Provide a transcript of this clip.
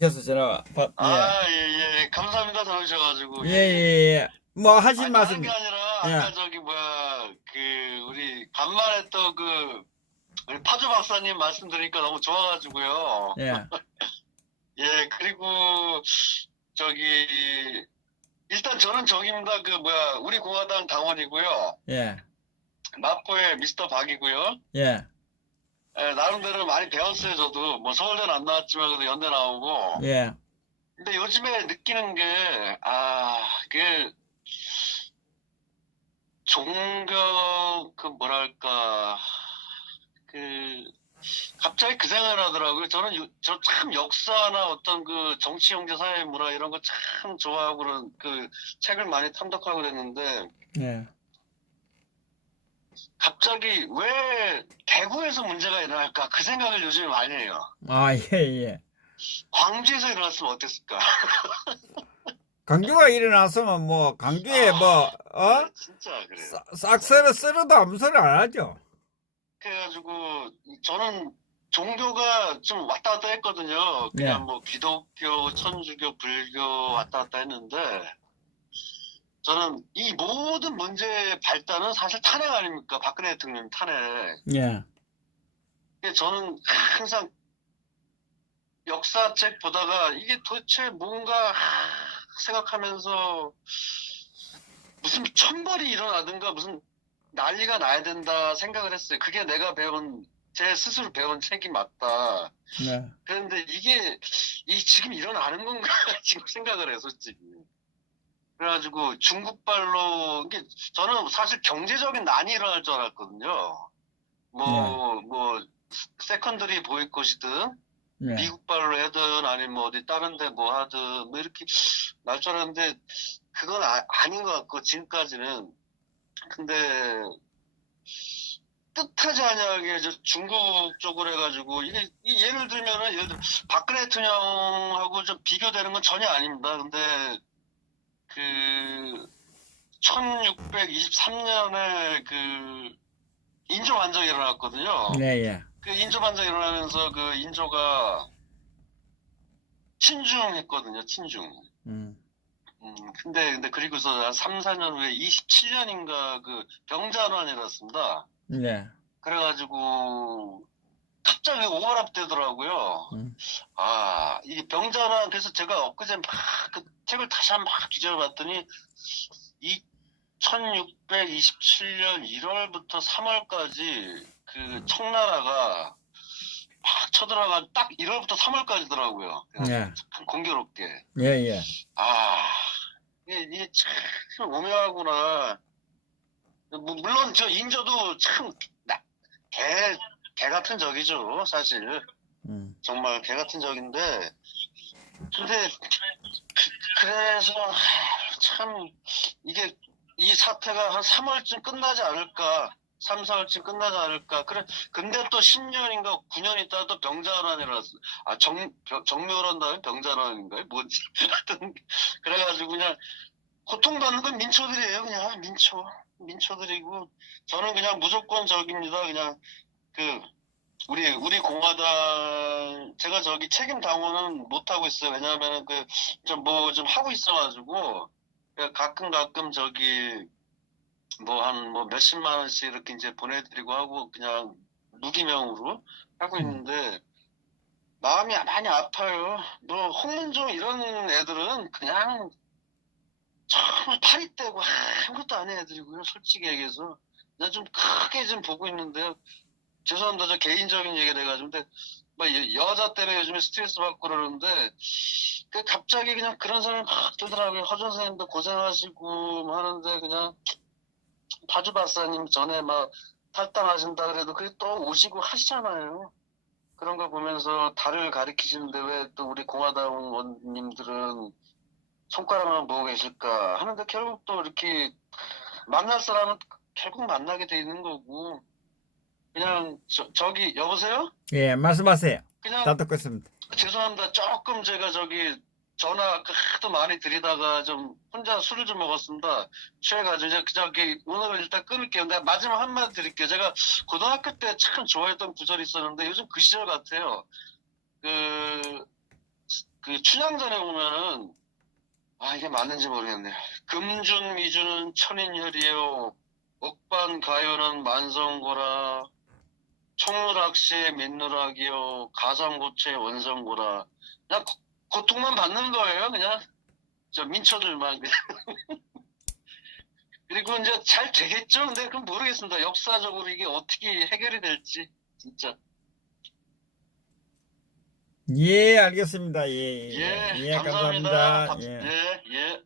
그래서 전화 받, 아, 예, 예. 감사합니다. 들어주셔가지고. 예, 예, 예, 예. 뭐 하신 아니, 말씀, 다른 게 아니라, 예. 아까 저기, 뭐야, 그, 우리, 간만에 또 그, 우리 파주 박사님 말씀 드리니까 너무 좋아가지고요. 예, 예, 그리고, 저기, 일단 저는 저기입니다. 그, 뭐야, 우리 공화당 당원이고요. 예, 마포의 미스터 박이고요. 예, 예, 나름대로 많이 배웠어요, 저도. 뭐, 서울대는 안 나왔지만, 그래도 연대 나오고. 예, 근데 요즘에 느끼는 게, 아, 그, 종교, 그, 뭐랄까, 그, 갑자기 그 생각을 하더라고요. 저는, 저 참 역사나 어떤 그 정치, 경제, 사회, 문화 이런 거 참 좋아하고 그런 그 책을 많이 탐독하고 그랬는데, 예. 갑자기 왜 대구에서 문제가 일어날까? 그 생각을 요즘에 많이 해요. 아, 예, 예. 광주에서 일어났으면 어땠을까? 강주가 일어났으면 뭐, 강주에 뭐, 어? 진짜 그래요. 싹- 싹 썰어, 썰어도 아무 소리 안 하죠. 그래가지고 저는 종교가 좀 왔다 갔다 했거든요. 그냥 네. 뭐 기독교, 천주교, 불교 왔다 갔다 했는데 저는 이 모든 문제의 발단은 사실 탄핵 아닙니까? 박근혜 대통령 탄핵. 예, 근데 저는 항상 역사책 보다가 이게 도대체 뭔가 생각하면서 무슨 천벌이 일어나든가 무슨 난리가 나야 된다 생각을 했어요. 그게 내가 배운 제 스스로 배운 책이 맞다. 네, 그런데 이게 이 지금 일어나는 건가 지금 생각을 해 솔직히. 그래가지고 중국발로 이게 저는 사실 경제적인 난이 일어날 줄 알았거든요. 뭐뭐 세컨더리 보이콧이든 예, 미국발로 하든 아니면 뭐 어디 다른 데 뭐 하든 뭐 이렇게 날 줄 알았는데 그건 아, 아닌 것 같고 지금까지는 근데 뜻하지 않게 저 중국 쪽으로 해가지고 이게 이 예를 들면은 예를 들어 박근혜 대통령하고 좀 비교되는 건 전혀 아닙니다. 근데 그 1623년에 그 인조 반정이 일어났거든요. 네, 예. 그 인조 반정이 일어나면서 그 인조가 친중했거든요. 친중. 음, 음, 근데, 근데, 그리고서 한 3, 4년 후에 27년인가 그 병자난이 일어났습니다. 네, 그래가지고, 갑자기 오버랩 되더라고요. 음. 아, 이게 병자난, 그래서 제가 엊그제 막 그 책을 다시 한 번 막 뒤져봤더니, 이 1627년 1월부터 3월까지 그 청나라가 막 쳐들어간 딱 1월부터 3월까지더라고요. 네, 참 공교롭게. 예, 예. 아, 이게, 이게 참 오묘하구나. 뭐, 물론 저 인조도 참, 나, 개, 개 같은 적이죠, 사실. 음, 정말 개 같은 적인데. 근데, 그, 래서 참, 이게, 이 사태가 한 3월쯤 끝나지 않을까. 3, 4월쯤 끝나지 않을까. 그래, 근데 또 10년인가 9년 있다가 또 병자난이라서, 아, 정, 병- 정묘란 다음에 병자난인가요? 뭐지? 하여튼, 그래가지고 그냥, 고통받는 건 민초들이에요, 그냥. 민초. 민초들이고, 저는 그냥 무조건 적입니다. 그냥, 그, 우리, 우리 공화당, 제가 저기 책임 당원은 못 하고 있어요. 왜냐하면 그, 좀 뭐좀 하고 있어가지고, 그냥 가끔 가끔 저기, 뭐한뭐 몇십만 원씩 이렇게 이제 보내드리고 하고, 그냥 무기명으로 하고 음. 있는데, 마음이 많이 아파요. 뭐, 홍문종 이런 애들은 그냥, 정말 팔이 떼고 아무것도 안해 애들이고요. 솔직히 얘기해서. 내가 좀 크게 좀 보고 있는데요. 죄송합니다. 저 개인적인 얘기가 돼가지고. 근데, 뭐, 여- 여자 때문에 요즘에 스트레스 받고 그러는데, 그 갑자기 그냥 그런 사람이 막 들더라고요. 허준 선생님도 고생하시고 뭐 하는데, 그냥, 파주 박사님 전에 막 탈당하신다 그래도 그게 또 오시고 하시잖아요. 그런 거 보면서 달을 가리키시는데 왜 또 우리 공화당 의원님들은 손가락만 보고 계실까 하는데 결국 또 이렇게 만날 사람은 결국 만나게 돼 있는 거고 그냥 저, 저기 여보세요? 예, 말씀하세요. 그냥 다 듣고 있습니다. 죄송합니다. 조금 제가 저기 전화 아까 하도 많이 드리다가 좀 혼자 술을 좀 먹었습니다. 취해가지고 이제 그 저기 오늘은 일단 끊을게요. 근데 마지막 한마디 드릴게요. 제가 고등학교 때 참 좋아했던 구절이 있었는데 요즘 그 시절 같아요. 그 그 춘향전에 보면은 아 이게 맞는지 모르겠네요. 금준 미주는 천인혈이요. 옥반 가요는 만성고라. 총누락시의 민누락이요. 가상고체 원성고라. 그냥 고- 고통만 받는 거예요. 그냥 저 민초들만 그냥. 그리고 이제 잘 되겠죠. 근데 그건 모르겠습니다. 역사적으로 이게 어떻게 해결이 될지 진짜. 예, 알겠습니다. 예, 예, 예, 감사합니다. 감사합니다. 예. 예, 예.